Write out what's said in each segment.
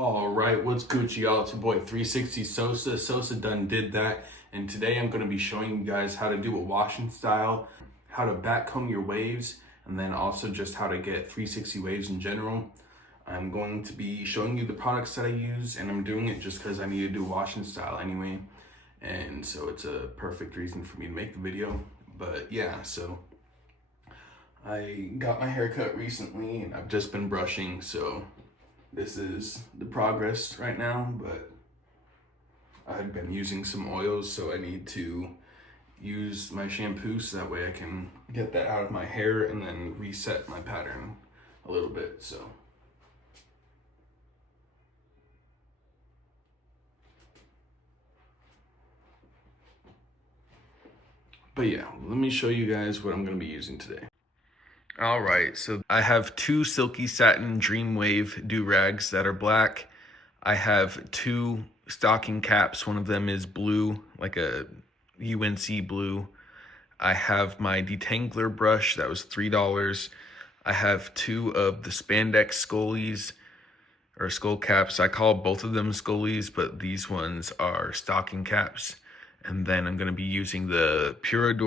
All right, what's Gucci, y'all? It's your boy 360 Sosa. Sosa done did that. And today I'm going to be showing you guys how to do a washing style, how to backcomb your waves, and then also just how to get 360 waves in general. I'm going to be showing you the products that I use, and I'm doing it just because I need to do a washing style anyway. And so it's a perfect reason for me to make the video. But yeah, so I got my hair cut recently and I've just been brushing, so this is the progress right now, but I've been using some oils, so I need to use my shampoo so that way I can get that out of my hair and then reset my pattern a little bit, so. But yeah, let me show you guys what I'm gonna be using today. All right, so I have two Silky Satin Dream Wave do-rags that are black. I have two stocking caps. One of them is blue, like a UNC blue. I have my Detangler brush, that was $3. I have two of the Spandex Scullies, or skull caps. I call both of them Scullies, but these ones are stocking caps. And then I'm going to be using the Purad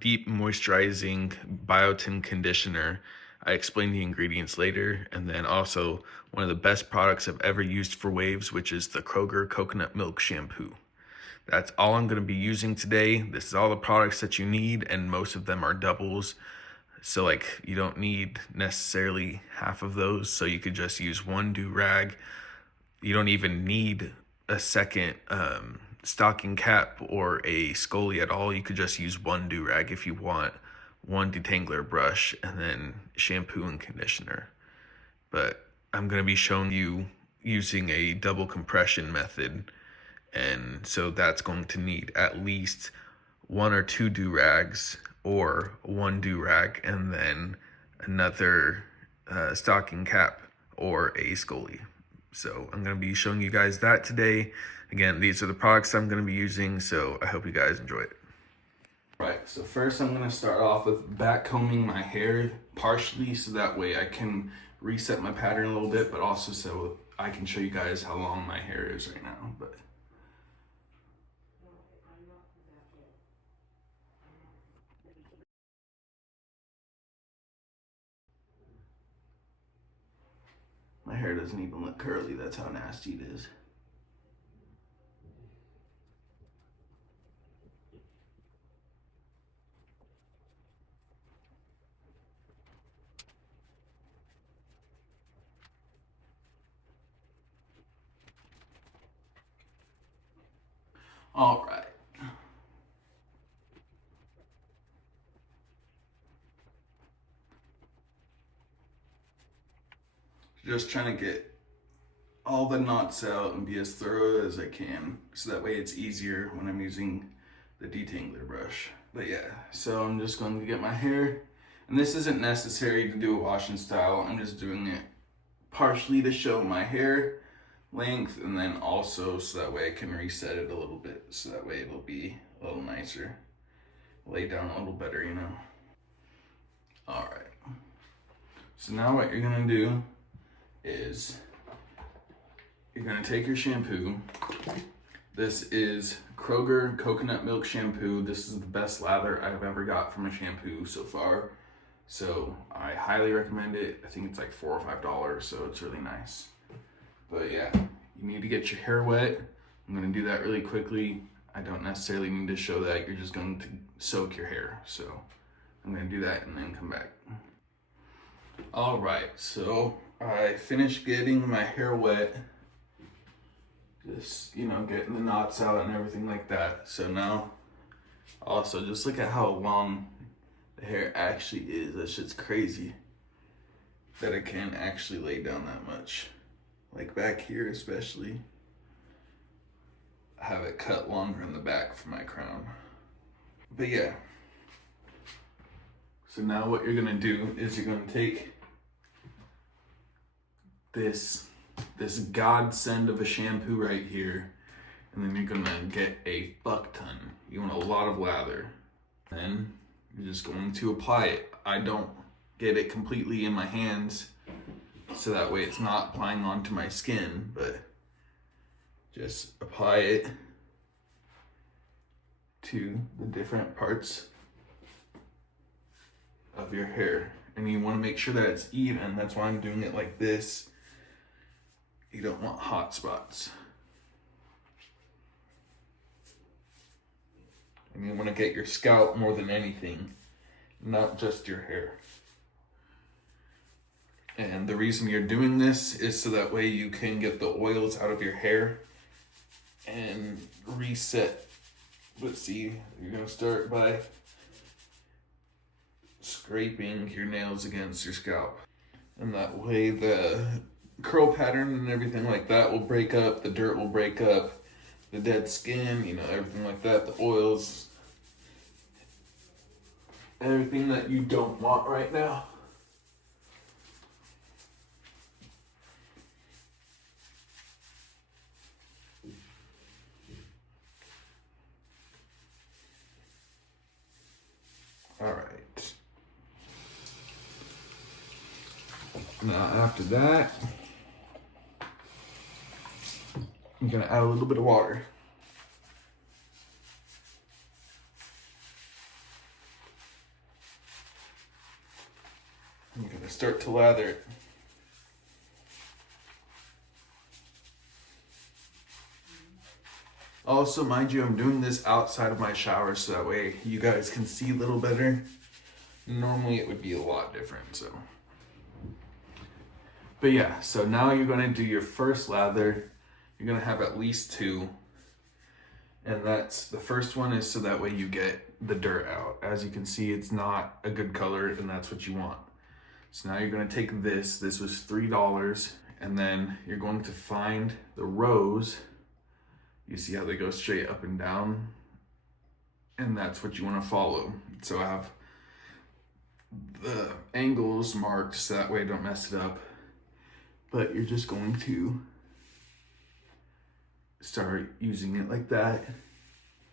Deep Moisturizing Biotin Conditioner. I explain the ingredients later. And then also one of the best products I've ever used for waves, which is the Kroger Coconut Milk Shampoo. That's all I'm going to be using today. This is all the products that you need, and most of them are doubles. So like you don't need necessarily half of those. So you could just use one do-rag. You don't even need a second stocking cap or a scully at all. You could just use one do-rag if you want, one detangler brush, and then shampoo and conditioner. But I'm going to be showing you using a double compression method, and so that's going to need at least one or two do-rags, or one do-rag and then another stocking cap or a scully. So I'm going to be showing you guys that today. Again, these are the products I'm going to be using, so I hope you guys enjoy it. Right, so first I'm going to start off with backcombing my hair partially so that way I can reset my pattern a little bit, but also so I can show you guys how long my hair is right now. But my hair doesn't even look curly, that's how nasty it is. All right. Just trying to get all the knots out and be as thorough as I can, so that way it's easier when I'm using the detangler brush. But yeah, so I'm just going to get my hair, and this isn't necessary to do a washing style. I'm just doing it partially to show my hair length, and then also so that way I can reset it a little bit, so that way it'll be a little nicer, lay down a little better, you know. All right, so now what you're gonna do is you're gonna take your shampoo. This is Kroger Coconut Milk Shampoo. This is the best lather I've ever got from a shampoo so far, so I highly recommend it. I think it's like $4 or $5, so it's really nice. But yeah, you need to get your hair wet. I'm gonna do that really quickly. I don't necessarily need to show that. You're just going to soak your hair. So I'm gonna do that and then come back. All right, so I finished getting my hair wet. Just, you know, getting the knots out and everything like that. So now, also just look at how long the hair actually is. That shit's crazy that it can actually lay down that much. Like back here especially, I have it cut longer in the back for my crown. But yeah, so now what you're gonna do is you're gonna take this godsend of a shampoo right here, and then you're gonna get a buck ton. You want a lot of lather. Then you're just going to apply it. I don't get it completely in my hands, so that way it's not applying onto my skin, but just apply it to the different parts of your hair. And you want to make sure that it's even. That's why I'm doing it like this. You don't want hot spots. And you want to get your scalp more than anything, not just your hair. And the reason you're doing this is so that way you can get the oils out of your hair and reset. Let's see, you're gonna start by scraping your nails against your scalp. And that way the curl pattern and everything like that will break up, the dirt will break up, the dead skin, you know, everything like that, the oils, everything that you don't want right now. All right. Now after that, I'm gonna add a little bit of water. I'm gonna start to lather it. Also, mind you, I'm doing this outside of my shower so that way you guys can see a little better. Normally it would be a lot different, so. But yeah, so now you're gonna do your first lather. You're gonna have at least 2. And that's, the first one is so that way you get the dirt out. As you can see, it's not a good color and that's what you want. So now you're gonna take this was $3, and then you're going to find the rows. You see how they go straight up and down? And that's what you want to follow. So I have the angles marked so that way I don't mess it up. But you're just going to start using it like that.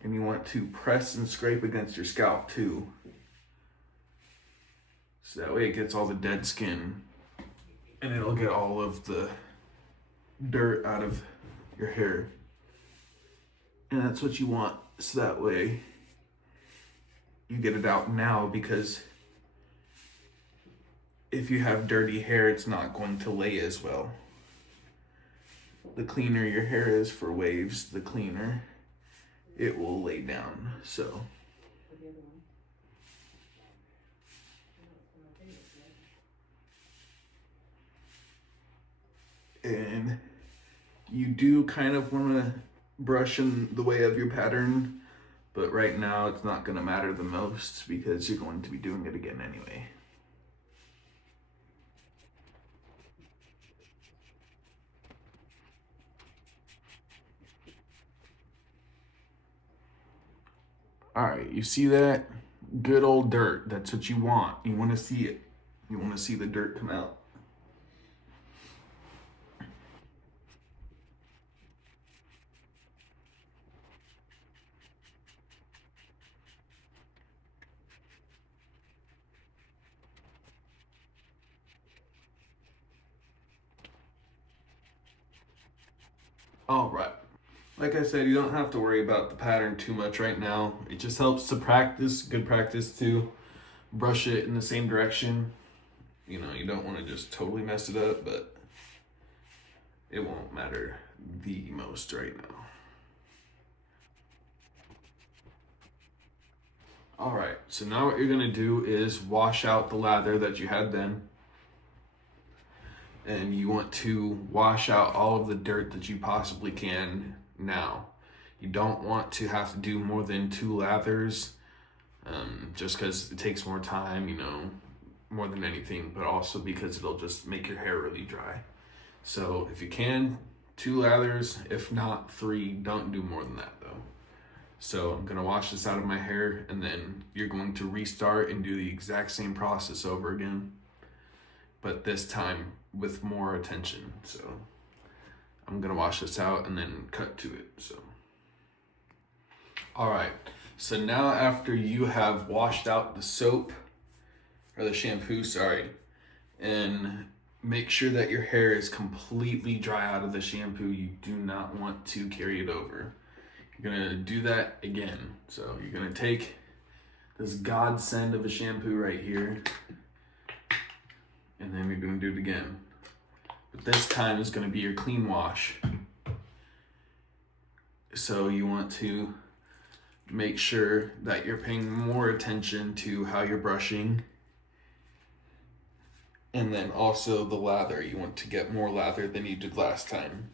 And you want to press and scrape against your scalp too. So that way it gets all the dead skin and it'll get all of the dirt out of your hair. And that's what you want, so that way you get it out now, because if you have dirty hair, it's not going to lay as well. The cleaner your hair is for waves, the cleaner it will lay down, so. And you do kind of want to brush in the way of your pattern, but right now it's not going to matter the most because you're going to be doing it again anyway. All right, you see that? Good old dirt. That's what you want. You want to see it. You want to see the dirt come out. All right. Like I said, you don't have to worry about the pattern too much right now. It just helps to practice, good practice to brush it in the same direction. You know, you don't want to just totally mess it up, but it won't matter the most right now. All right, so now what you're gonna do is wash out the lather that you had then. And you want to wash out all of the dirt that you possibly can now. You don't want to have to do more than 2 lathers, just because it takes more time, you know, more than anything, but also because it'll just make your hair really dry. So if you can, 2 lathers, if not 3, don't do more than that though. So I'm gonna wash this out of my hair, and then you're going to restart and do the exact same process over again, but this time with more attention. So I'm gonna wash this out and then cut to it. So all right, so now after you have washed out the soap or the shampoo, sorry, and make sure that your hair is completely dry out of the shampoo. You do not want to carry it over. You're gonna do that again. So you're gonna take this godsend of a shampoo right here, and then you're gonna do it again. But this time is gonna be your clean wash. So you want to make sure that you're paying more attention to how you're brushing. And then also the lather. You want to get more lather than you did last time.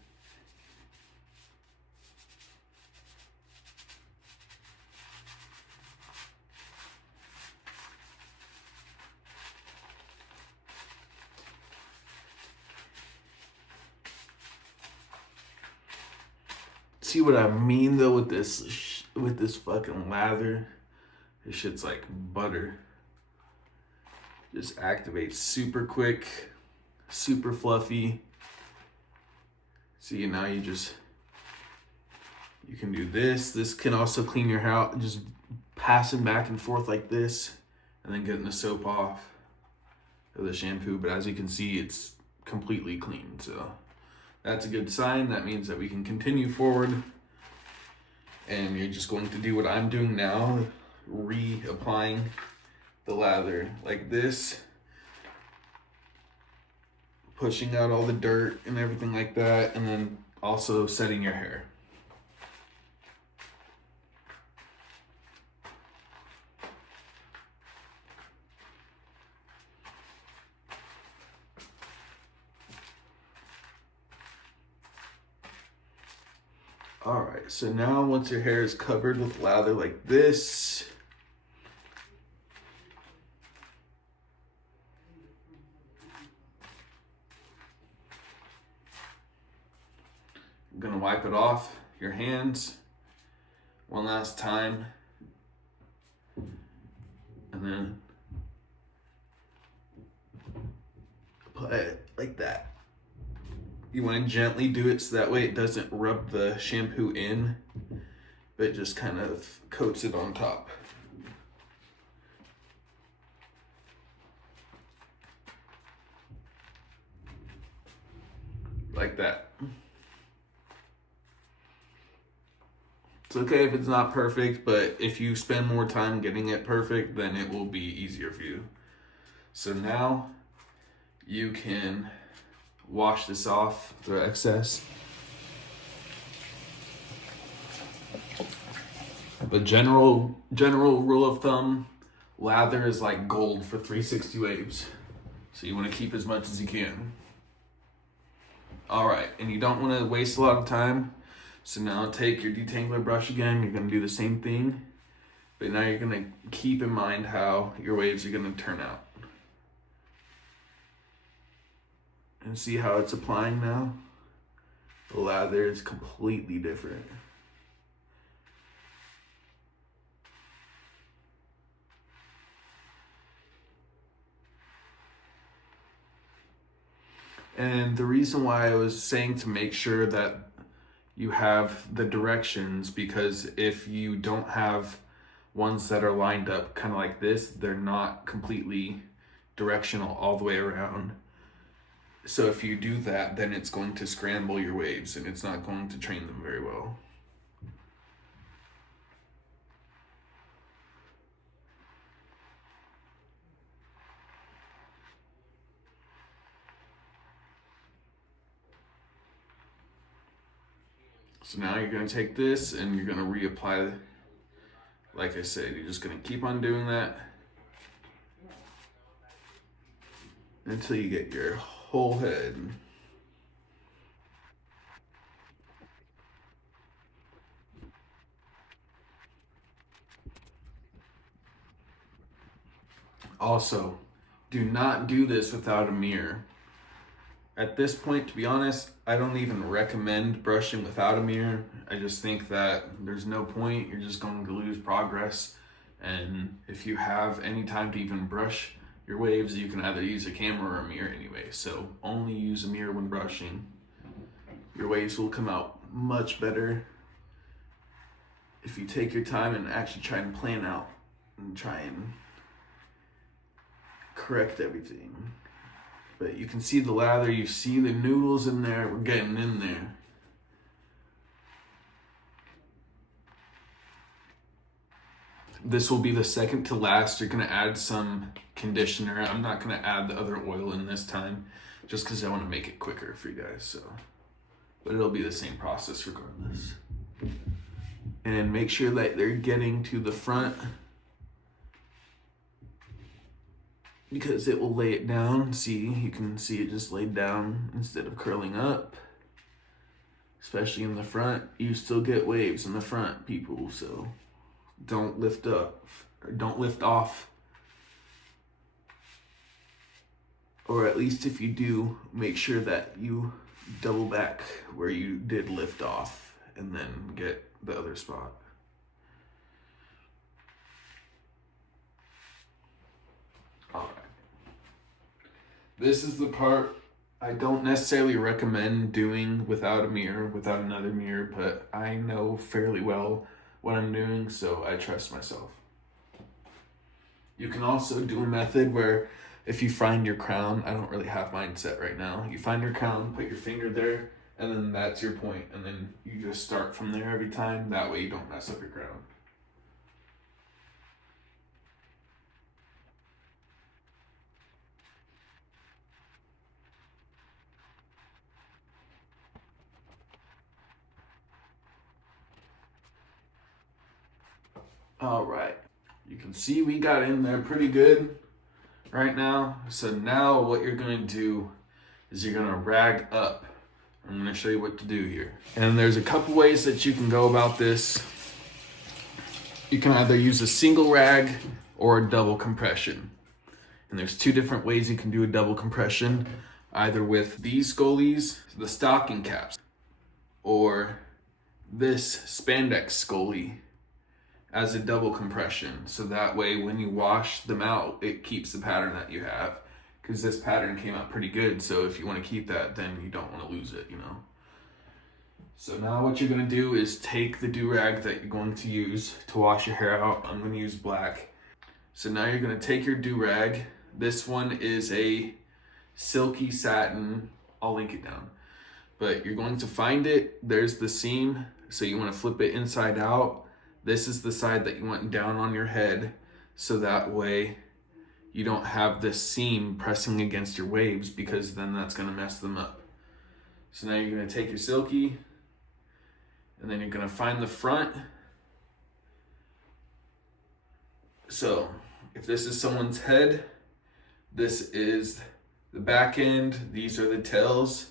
See what I mean though with this fucking lather? This shit's like butter. Just activates super quick, super fluffy. See, now you can do this. This can also clean your hair out, just passing back and forth like this, and then getting the soap off of the shampoo. But as you can see, it's completely clean. So that's a good sign. That means that we can continue forward. And you're just going to do what I'm doing now, reapplying the lather like this, pushing out all the dirt and everything like that, and then also setting your hair. All right, so now once your hair is covered with lather like this, I'm gonna wipe it off your hands one last time, and then apply it like that. You want to gently do it so that way it doesn't rub the shampoo in, but it just kind of coats it on top. Like that. It's okay if it's not perfect, but if you spend more time getting it perfect, then it will be easier for you. So now you can wash this off, the excess. But general rule of thumb, lather is like gold for 360 waves. So you want to keep as much as you can. All right, and you don't want to waste a lot of time. So now take your detangler brush again. You're going to do the same thing, but now you're going to keep in mind how your waves are going to turn out. And see how it's applying now? The lather is completely different. And the reason why I was saying to make sure that you have the directions, because if you don't have ones that are lined up kind of like this, they're not completely directional all the way around. So if you do that, then it's going to scramble your waves and it's not going to train them very well. So now you're going to take this and you're going to reapply. Like I said, you're just going to keep on doing that until you get your whole head. Also, do not do this without a mirror. At this point, to be honest, I don't even recommend brushing without a mirror. I just think that there's no point. You're just going to lose progress. And if you have any time to even brush your waves, you can either use a camera or a mirror anyway. So only use a mirror when brushing. Your waves will come out much better if you take your time and actually try and plan out and try and correct everything. But you can see the lather, you see the noodles in there, we're getting in there. This will be the second to last. You're gonna add some conditioner. I'm not gonna add the other oil in this time, just because I want to make it quicker for you guys. So, but it'll be the same process regardless. And make sure that they're getting to the front, because it will lay it down. See, you can see it just laid down instead of curling up. Especially in the front, you still get waves in the front, people. So don't lift up, or don't lift off. Or at least if you do, make sure that you double back where you did lift off and then get the other spot. All right. This is the part I don't necessarily recommend doing without a mirror, without another mirror, but I know fairly well what I'm doing, so I trust myself. You can also do a method where if you find your crown, I don't really have mine set right now. You find your crown, put your finger there, and then that's your point, and then you just start from there every time. That way you don't mess up your crown. All right, you can see we got in there pretty good right now. So now what you're gonna do is you're gonna rag up. I'm gonna show you what to do here. And there's a couple ways that you can go about this. You can either use a single rag or a double compression. And there's two different ways you can do a double compression, either with these goalies, the stocking caps, or this spandex scully as a double compression. So that way when you wash them out, it keeps the pattern that you have, because this pattern came out pretty good. So if you want to keep that, then you don't want to lose it, you know. So now what you're going to do is take the do-rag that you're going to use to wash your hair out. I'm going to use black. So now you're going to take your do-rag. This one is a Silky Satin. I'll link it down. But you're going to find it. There's the seam. So you want to flip it inside out. This is the side that you want down on your head. So that way you don't have this seam pressing against your waves, because then that's going to mess them up. So now you're going to take your Silky, and then you're going to find the front. So if this is someone's head, this is the back end, these are the tails,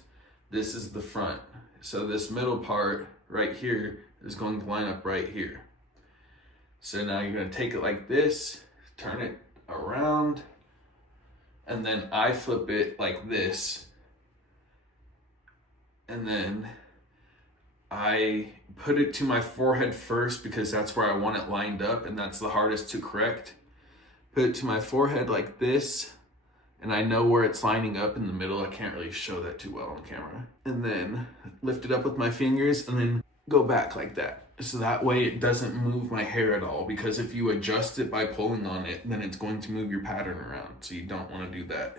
this is the front. So this middle part right here is going to line up right here. So now you're going to take it like this, turn it around, and then I flip it like this, and then I put it to my forehead first, because that's where I want it lined up, and that's the hardest to correct. Put it to my forehead like this, and I know where it's lining up in the middle. I can't really show that too well on camera. And then lift it up with my fingers, and then go back like that. So that way it doesn't move my hair at all, because if you adjust it by pulling on it, then it's going to move your pattern around. So you don't want to do that.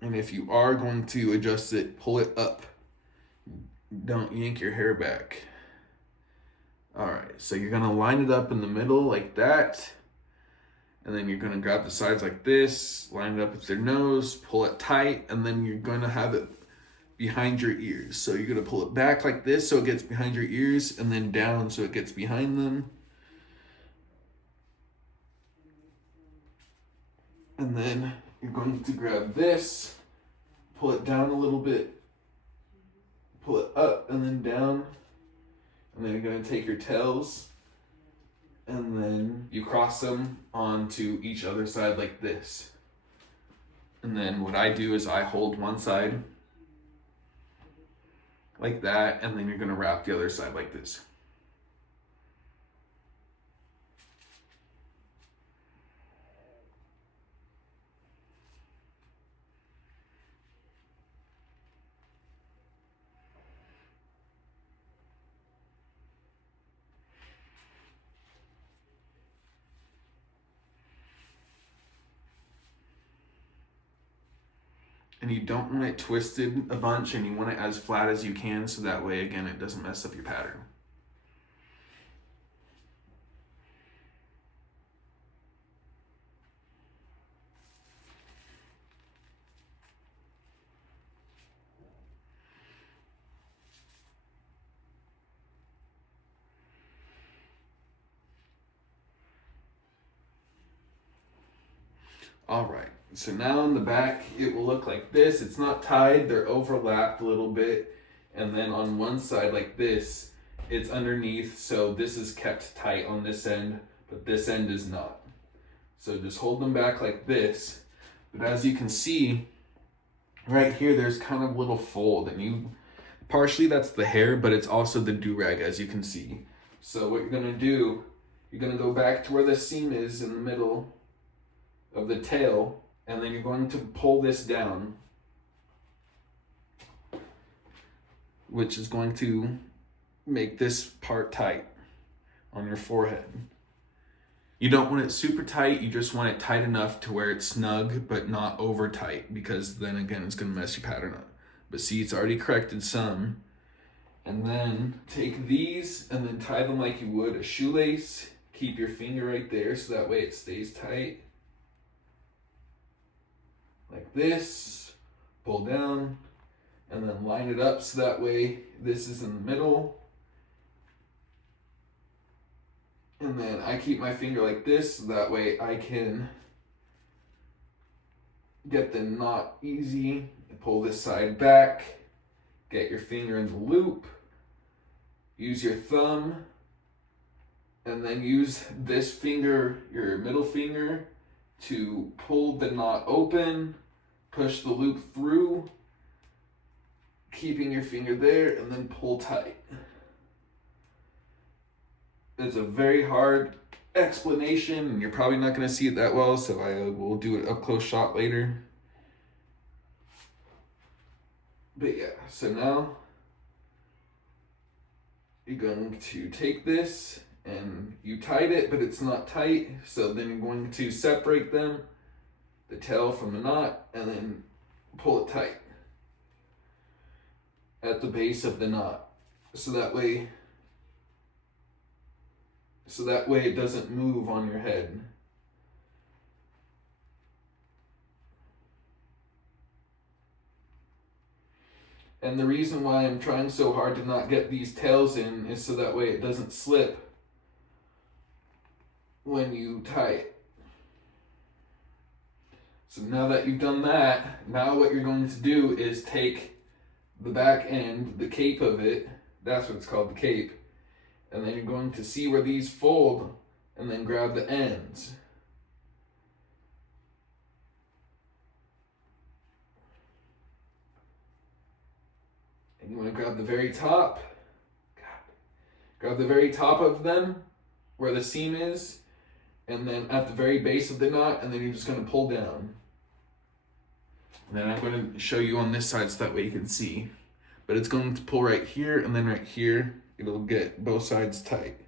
And if you are going to adjust it, pull it up. Don't yank your hair back. All right, so you're gonna line it up in the middle like that. And then you're gonna grab the sides like this, line it up with your nose, pull it tight, and then you're gonna have it behind your ears. So you're gonna pull it back like this so it gets behind your ears, and then down so it gets behind them. And then you're going to grab this, pull it down a little bit, pull it up and then down. And then you're going to take your tails, and then you cross them onto each other side like this. And then what I do is I hold one side like that, and then you're going to wrap the other side like this. And you don't want it twisted a bunch, and you want it as flat as you can, so that way, again, it doesn't mess up your pattern. All right, so now in the back, it will look like this. It's not tied, they're overlapped a little bit. And then on one side like this, it's underneath, so this is kept tight on this end, but this end is not. So just hold them back like this. But as you can see, right here, there's kind of a little fold, and partially that's the hair, but it's also the do-rag, as you can see. So what you're gonna do, you're gonna go back to where the seam is in the middle of the tail, and then you're going to pull this down, which is going to make this part tight on your forehead. You don't want it super tight, you just want it tight enough to where it's snug, but not over tight, because then again, it's gonna mess your pattern up. But see, it's already corrected some. And then take these and then tie them like you would a shoelace. Keep your finger right there so that way it stays tight. Like this, pull down, and then line it up so that way this is in the middle. And then I keep my finger like this so that way I can get the knot easy. Pull this side back, get your finger in the loop, use your thumb, and then use this finger, your middle finger, to pull the knot open, push the loop through, keeping your finger there, and then pull tight. It's a very hard explanation, and you're probably not going to see it that well, so I will do an up-close shot later. But yeah, so now you're going to take this, and you tied it, but it's not tight, so then you're going to separate them, the tail from the knot, and then pull it tight at the base of the knot, so that way it doesn't move on your head. And the reason why I'm trying so hard to not get these tails in is so that way it doesn't slip when you tie it. So now that you've done that, now what you're going to do is take the back end, the cape of it, that's what it's called, the cape, and then you're going to see where these fold and then grab the ends. And you want to grab the very top, grab the very top of them where the seam is, and then at the very base of the knot, and then you're just going to pull down. And then I'm going to show you on this side so that way you can see. But it's going to pull right here, and then right here, it'll get both sides tight.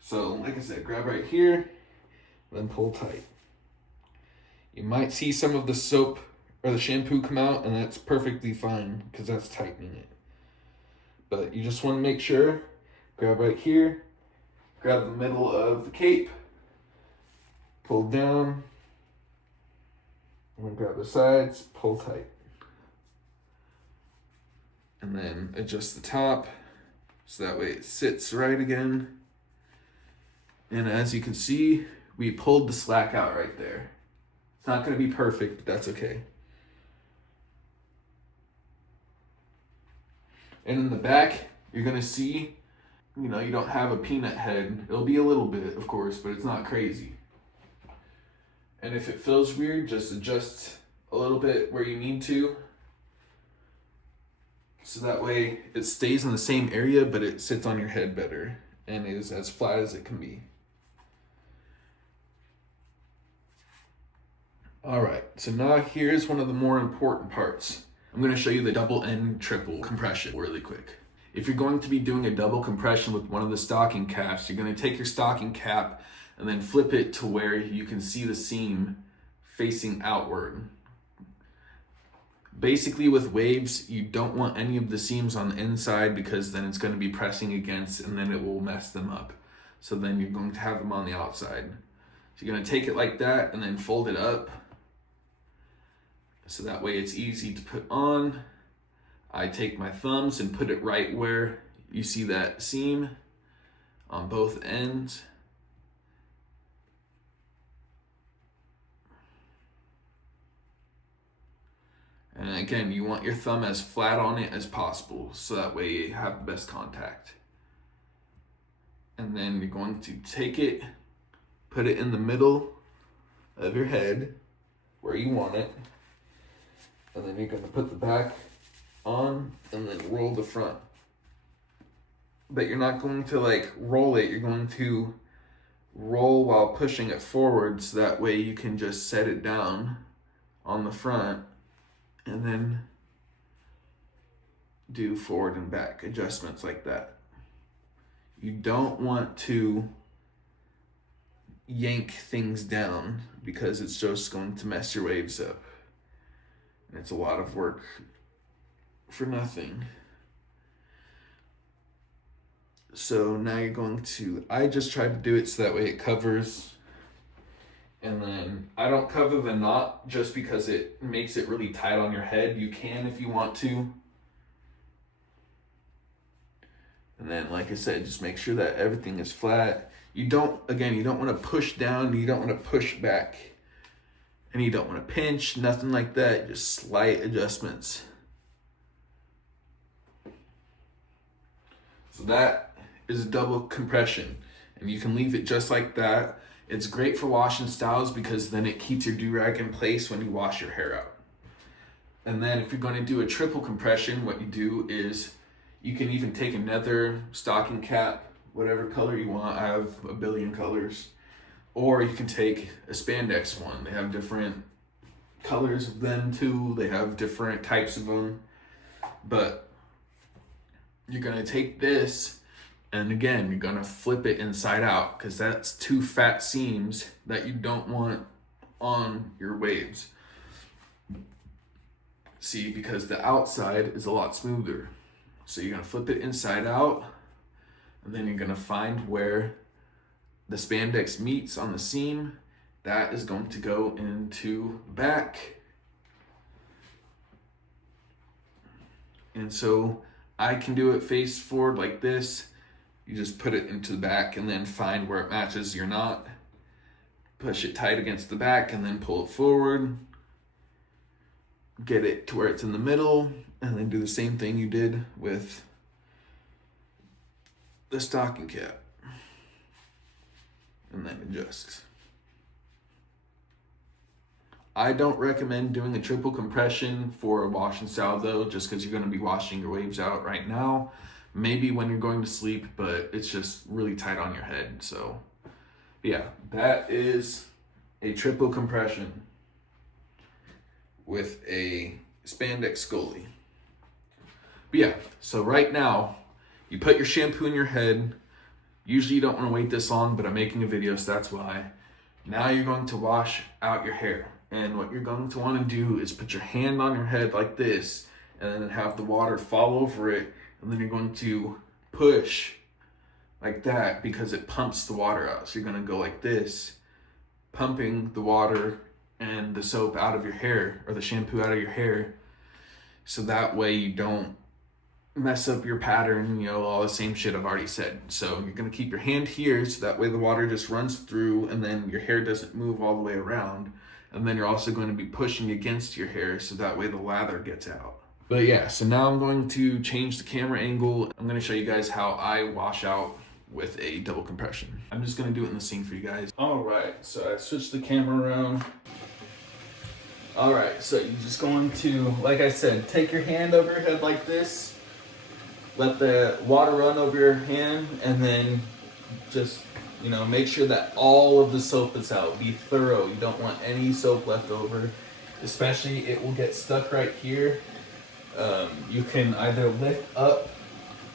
So, like I said, grab right here, then pull tight. You might see some of the soap or the shampoo come out, and that's perfectly fine, because that's tightening it. But you just want to make sure, grab right here, grab the middle of the cape, pull down, and then grab the sides, pull tight. And then adjust the top so that way it sits right again. And as you can see, we pulled the slack out right there. It's not going to be perfect, but that's okay. And in the back, you're going to see, you don't have a peanut head. It'll be a little bit, of course, but it's not crazy. And if it feels weird, just adjust a little bit where you need to. So that way it stays in the same area, but it sits on your head better and is as flat as it can be. All right, so now here's one of the more important parts. I'm going to show you the double and triple compression really quick. If you're going to be doing a double compression with one of the stocking caps, you're going to take your stocking cap and then flip it to where you can see the seam facing outward. Basically with waves, you don't want any of the seams on the inside because then it's going to be pressing against and then it will mess them up. So then you're going to have them on the outside. So you're going to take it like that and then fold it up. So that way it's easy to put on. I take my thumbs and put it right where you see that seam on both ends. And again, you want your thumb as flat on it as possible, so that way you have the best contact. And then you're going to take it, put it in the middle of your head, where you want it. And then you're going to put the back on, and then roll the front. But you're not going to like roll it, you're going to roll while pushing it forward, so that way you can just set it down on the front and then do forward and back adjustments like that. You don't want to yank things down because it's just going to mess your waves up. And it's a lot of work for nothing. So now you're going to, I just try to do it so that way it covers. And then I don't cover the knot just because it makes it really tight on your head. You can if you want to. And then, like I said, just make sure that everything is flat. You don't want to push down, you don't want to push back, and you don't want to pinch, nothing like that, just slight adjustments. So that is a double compression, and you can leave it just like that. It's great for washing styles because then it keeps your do-rag in place when you wash your hair out. And then if you're going to do a triple compression, what you do is you can even take another stocking cap, whatever color you want. I have a billion colors. Or you can take a spandex one. They have different colors of them too. They have different types of them. But you're going to take this, and again, you're gonna flip it inside out because that's two fat seams that you don't want on your waves. See, because the outside is a lot smoother. So you're gonna flip it inside out, and then you're gonna find where the spandex meets on the seam. That is going to go into the back. And so I can do it face forward like this. You just put it into the back and then find where it matches your knot. Push it tight against the back and then pull it forward. Get it to where it's in the middle, and then do the same thing you did with the stocking cap. And then adjust. I don't recommend doing a triple compression for a wash and style though, just because you're going to be washing your waves out right now. Maybe when you're going to sleep, but it's just really tight on your head. So yeah, that is a triple compression with a spandex scully. But yeah, so right now you put your shampoo in your head. Usually you don't want to wait this long, but I'm making a video, so that's why. Now you're going to wash out your hair. And what you're going to want to do is put your hand on your head like this, and then have the water fall over it. And then you're going to push like that because it pumps the water out. So you're going to go like this, pumping the water and the soap out of your hair, or the shampoo out of your hair. So that way you don't mess up your pattern, all the same shit I've already said. So you're going to keep your hand here, so that way the water just runs through and then your hair doesn't move all the way around. And then you're also going to be pushing against your hair, so that way the lather gets out. But yeah, so now I'm going to change the camera angle. I'm going to show you guys how I wash out with a double compression. I'm just going to do it in the scene for you guys. All right, so I switched the camera around. All right, so you're just going to, like I said, take your hand over your head like this. Let the water run over your hand, and then just, make sure that all of the soap is out. Be thorough. You don't want any soap left over, especially it will get stuck right here. You can either lift up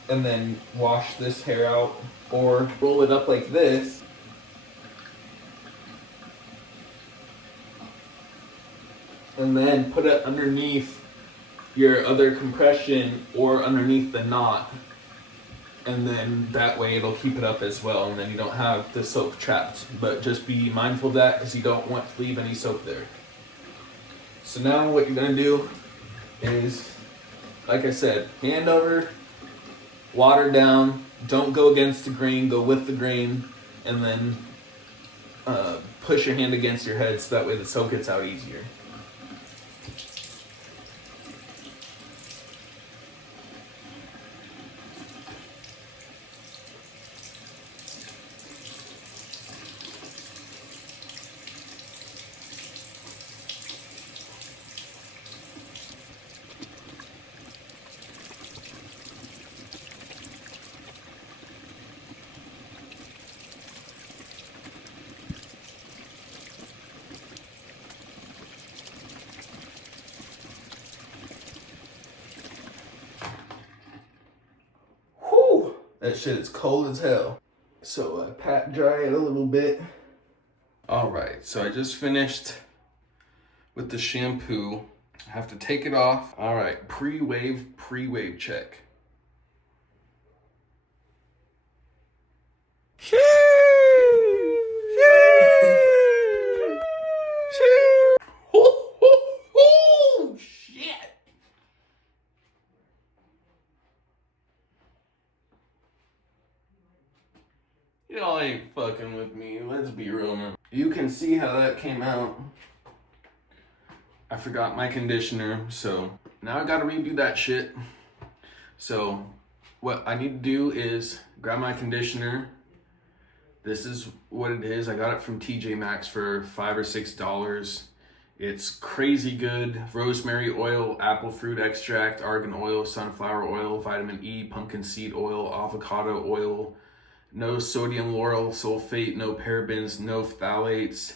and then wash this hair out, or roll it up like this. And then put it underneath your other compression or underneath the knot, and then that way it'll keep it up as well, and then you don't have the soap trapped. But just be mindful of that because you don't want to leave any soap there. So now what you're gonna do is, like I said, hand over, water down, don't go against the grain, go with the grain, and then push your hand against your head so that way the soap gets out easier. That shit is cold as hell. So pat dry it a little bit. All right, so I just finished with the shampoo. I have to take it off. All right, pre-wave check. Oh, shit. Y'all ain't fucking with me. Let's be real now. You can see how that came out. I forgot my conditioner, so now I gotta redo that shit. So what I need to do is grab my conditioner. This is what it is. I got it from TJ Maxx for $5 or $6. It's crazy good. Rosemary oil, apple fruit extract, argan oil, sunflower oil, vitamin E, pumpkin seed oil, avocado oil, no sodium lauryl sulfate, no parabens, no phthalates,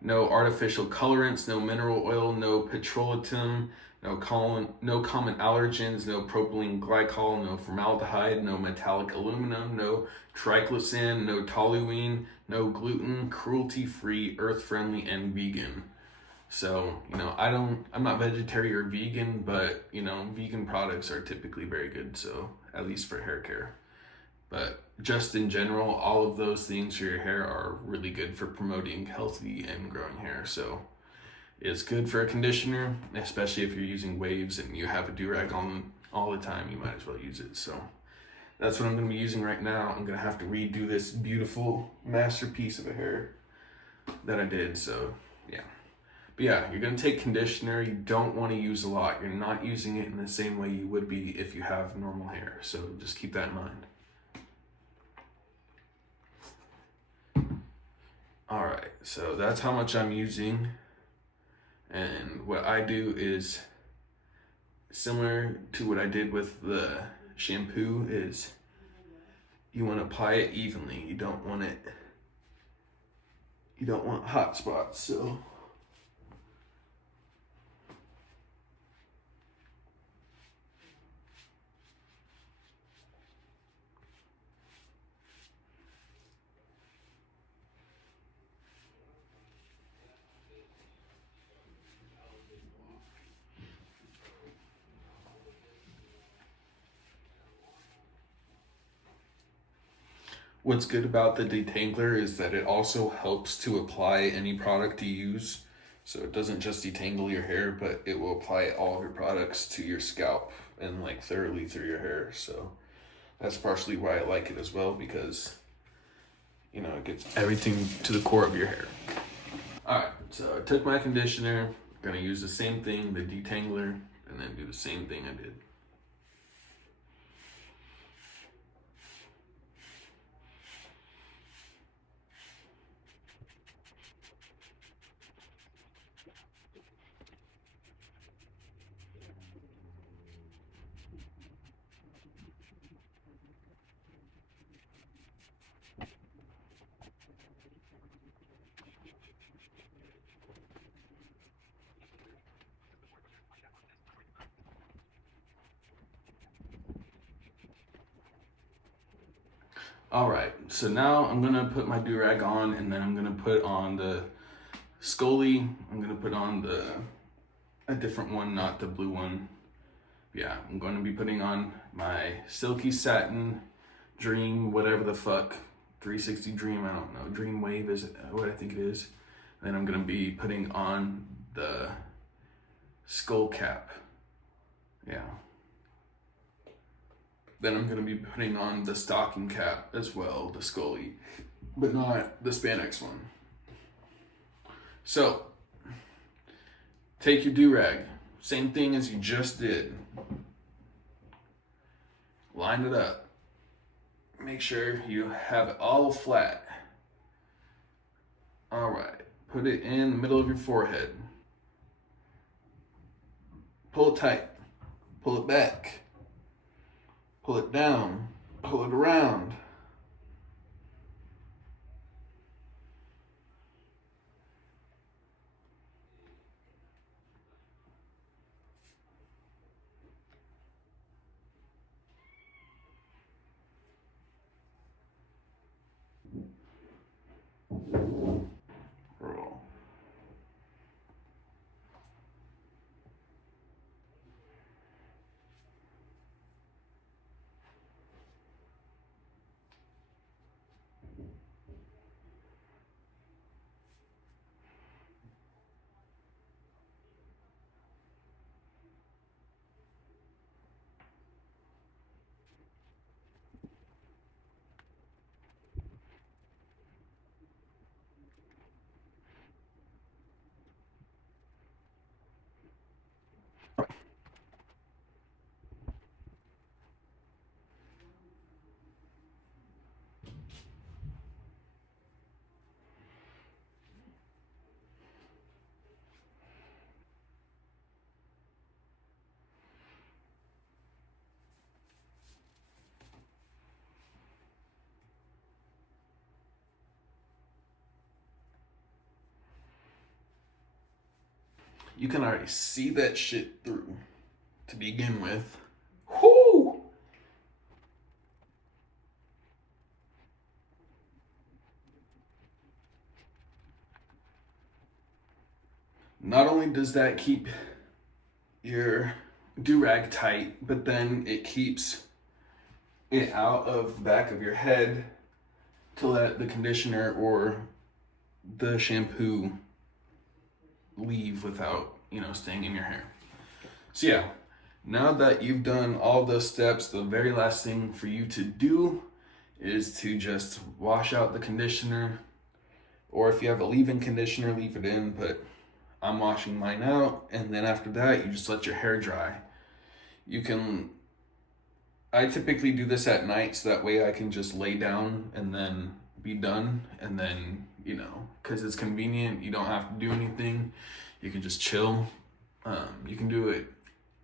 no artificial colorants, no mineral oil, no petrolatum, no common allergens, no propylene glycol, no formaldehyde, no metallic aluminum, no triclosan, no toluene, no gluten, cruelty-free, earth-friendly, and vegan. So, I'm not vegetarian or vegan, but, vegan products are typically very good, so at least for hair care. But just in general, all of those things for your hair are really good for promoting healthy and growing hair. So it's good for a conditioner, especially if you're using waves and you have a Durag on all the time, you might as well use it. So that's what I'm going to be using right now. I'm going to have to redo this beautiful masterpiece of a hair that I did. So yeah. But yeah, you're going to take conditioner. You don't want to use a lot. You're not using it in the same way you would be if you have normal hair. So just keep that in mind. All right, so that's how much I'm using. And what I do is similar to what I did with the shampoo is you want to apply it evenly. You don't want hot spots, so what's good about the Detangler is that it also helps to apply any product you use. So it doesn't just detangle your hair, but it will apply all of your products to your scalp and thoroughly through your hair. So that's partially why I like it as well, because it gets everything to the core of your hair. All right, so I took my conditioner, gonna use the same thing, the Detangler, and then do the same thing I did. All right, so now I'm gonna put my Durag on, and then I'm gonna put on the Scully. I'm gonna put on a different one, not the blue one. yeah, I'm going to be putting on my Silky Satin Dream, whatever the fuck, 360 Dream, I don't know, Dream Wave is what I think it is. Then I'm going to be putting on the skull cap. Yeah. Then I'm going to be putting on the stocking cap as well, the Scully, but not the Spandex one. So, take your Durag, same thing as you just did. Line it up. Make sure you have it all flat. All right, put it in the middle of your forehead. Pull it tight, pull it back, pull it down, pull it around. Roll. You can already see that shit through to begin with. Whoo! Not only does that keep your do-rag tight, but then it keeps it out of the back of your head to let the conditioner or the shampoo leave without, staying in your hair. So yeah, now that you've done all those steps, the very last thing for you to do is to just wash out the conditioner, or if you have a leave-in conditioner, leave it in, but I'm washing mine out, and then after that, you just let your hair dry. I typically do this at night, so that way I can just lay down and then be done, and then, because it's convenient, you don't have to do anything. You can just chill. You can do it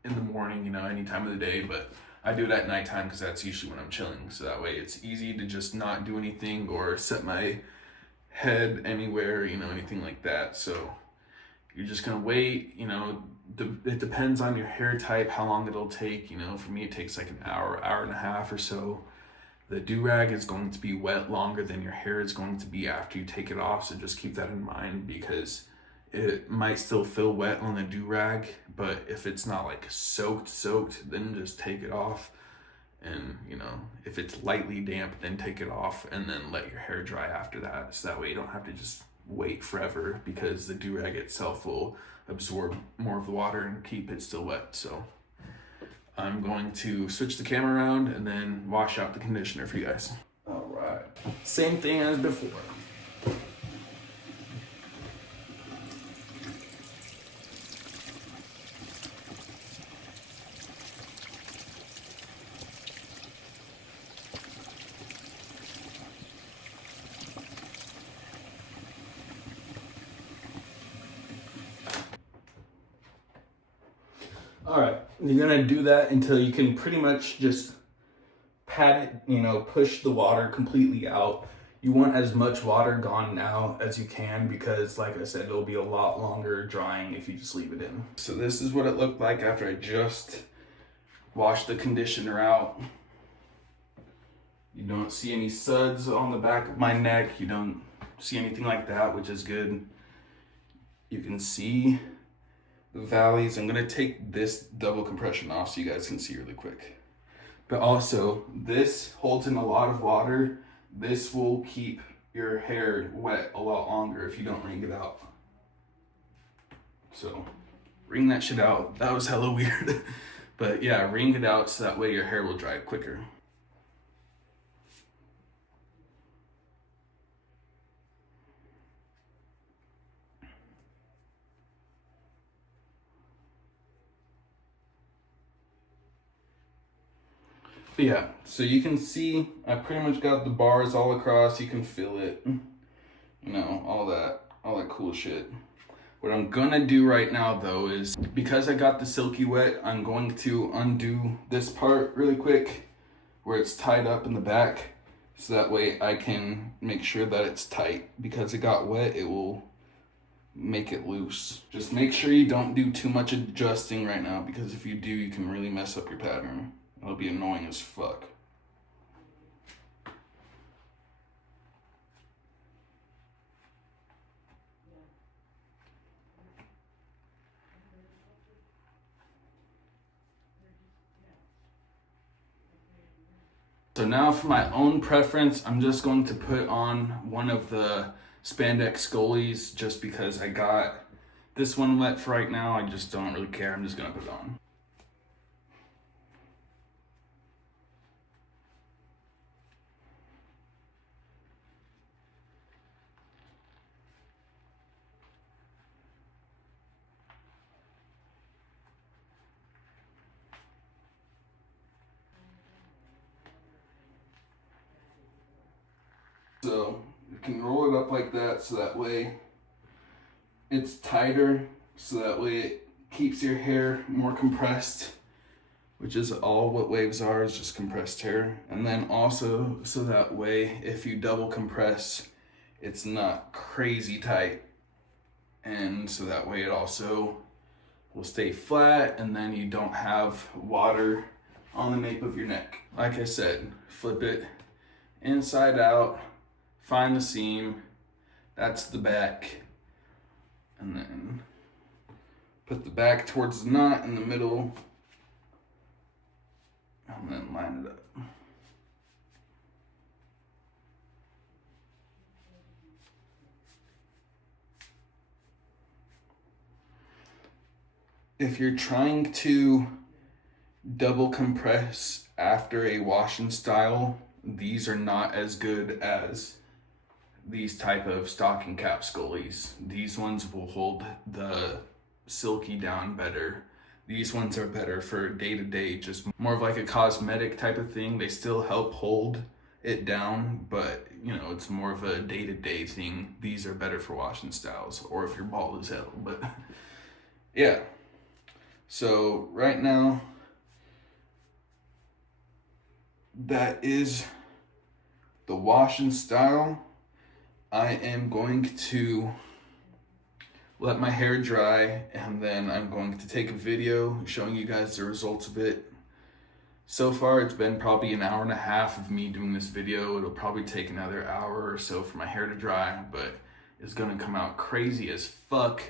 in the morning, any time of the day, but I do it at nighttime because that's usually when I'm chilling. So that way it's easy to just not do anything or set my head anywhere, anything like that. So you're just gonna wait, it depends on your hair type, how long it'll take. For me, it takes like an hour and a half or so. The do-rag is going to be wet longer than your hair is going to be after you take it off. So just keep that in mind, because it might still feel wet on the do-rag, but if it's not like soaked, then just take it off. And if it's lightly damp, then take it off and then let your hair dry after that. So that way you don't have to just wait forever, because the do-rag itself will absorb more of the water and keep it still wet. So I'm going to switch the camera around and then wash out the conditioner for you guys. All right, same thing as before. All right, you're gonna do that until you can pretty much just pat it, push the water completely out. You want as much water gone now as you can, because like I said, it'll be a lot longer drying if you just leave it in. So this is what it looked like after I just washed the conditioner out. You don't see any suds on the back of my neck. You don't see anything like that, which is good. You can see the valleys. I'm gonna take this double compression off so you guys can see really quick. But also, this holds in a lot of water. This will keep your hair wet a lot longer if you don't wring it out. So, wring that shit out. That was hella weird. But yeah, wring it out so that way your hair will dry quicker. But yeah, so you can see I pretty much got the bars all across. You can feel it, you know, all that cool shit. What I'm gonna do right now though is, because I got the Silky wet, I'm going to undo this part really quick where it's tied up in the back, so that way I can make sure that it's tight. Because it got wet, it will make it loose. Just make sure you don't do too much adjusting right now, because if you do, you can really mess up your pattern. It'll be annoying as fuck. So now for my own preference, I'm just going to put on one of the Spandex goalies, just because I got this one wet for right now. I just don't really care. I'm just gonna put it on. So you can roll it up like that, so that way it's tighter, so that way it keeps your hair more compressed, which is all what waves are, is just compressed hair. And then also, so that way if you double compress, it's not crazy tight. And so that way it also will stay flat, and then you don't have water on the nape of your neck. Like I said, flip it inside out, find the seam, that's the back, and then put the back towards the knot in the middle, and then line it up. If you're trying to double compress after a wash and style, these are not as good as these type of stocking cap goalies. These ones will hold the Silky down better. These ones are better for day-to-day, just more of like a cosmetic type of thing. They still help hold it down, but you know, it's more of a day-to-day thing. These are better for washing styles, or if you're bald as hell. But yeah, so right now that is the wash and style. I am going to let my hair dry, and then I'm going to take a video showing you guys the results of it. So far, it's been probably an hour and a half of me doing this video. It'll probably take another hour or so for my hair to dry, but it's gonna come out crazy as fuck.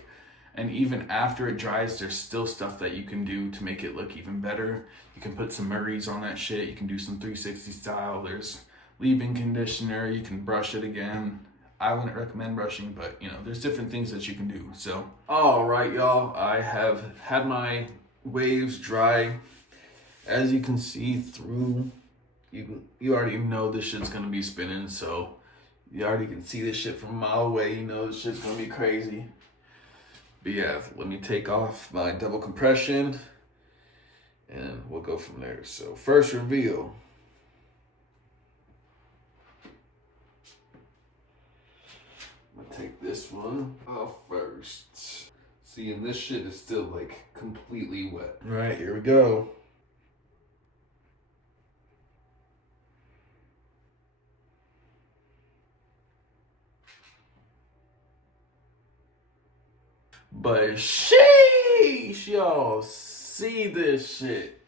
And even after it dries, there's still stuff that you can do to make it look even better. You can put some Murray's on that shit. You can do some 360 style. There's leave-in conditioner. You can brush it again. I wouldn't recommend brushing, but you know, there's different things that you can do. So, all right, y'all, I have had my waves dry. As you can see through, you already know this shit's gonna be spinning, so you already can see this shit from a mile away. You know this shit's gonna be crazy. But yeah, let me take off my double compression and we'll go from there. So first reveal. I'm gonna take this one off first. See, and this shit is still like completely wet. All right, here we go. But sheesh, y'all, see this shit.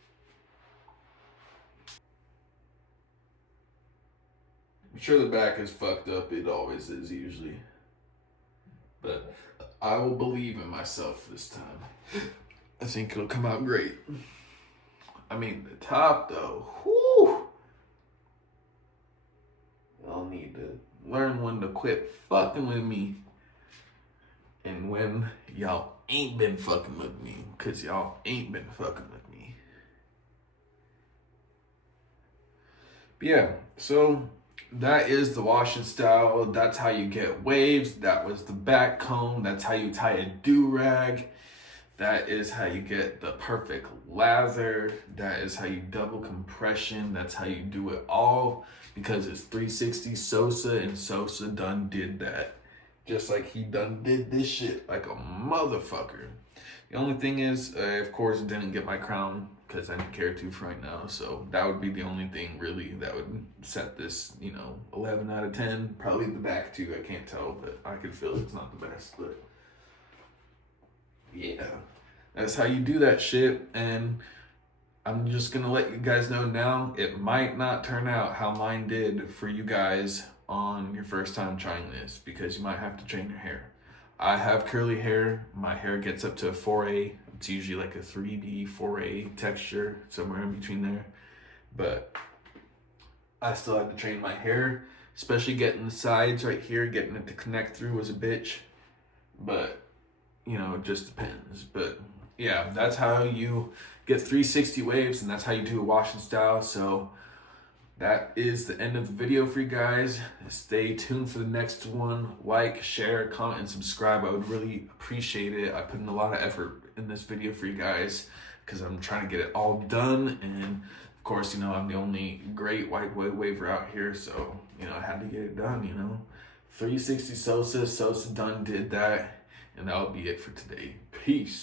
I'm sure the back is fucked up. It always is usually. But I will believe in myself this time. I think it'll come out great. I mean, the top though, whoo! Y'all need to learn when to quit fucking with me and when y'all ain't been fucking with me, because y'all ain't been fucking with me. But yeah, so that is the washing style. That's how you get waves. That was the back comb. That's how you tie a do-rag. That is how you get the perfect lather. That is how you double compression. That's how you do it all, because it's 360 Sosa, and Sosa done did that. Just like he done did this shit like a motherfucker. The only thing is, of course, didn't get my crown because I didn't care to for right now. So that would be the only thing really that would set this, 11 out of 10. Probably the back too. I can't tell, but I can feel it's not the best. But yeah, that's how you do that shit. And I'm just gonna let you guys know now, it might not turn out how mine did for you guys on your first time trying this, because you might have to train your hair. I have curly hair. My hair gets up to a 4A. It's usually like a 3B, 4A texture, somewhere in between there. But I still had to train my hair, especially getting the sides right here, getting it to connect through was a bitch. But, it just depends. But yeah, that's how you get 360 waves, and that's how you do a washing style. So that is the end of the video for you guys. Stay tuned for the next one. Like, share, comment, and subscribe. I would really appreciate it. I put in a lot of effort in this video for you guys because I'm trying to get it all done. And of course, I'm the only great white boy waver out here. So, I had to get it done, 360 Sosa done did that. And that'll be it for today. Peace.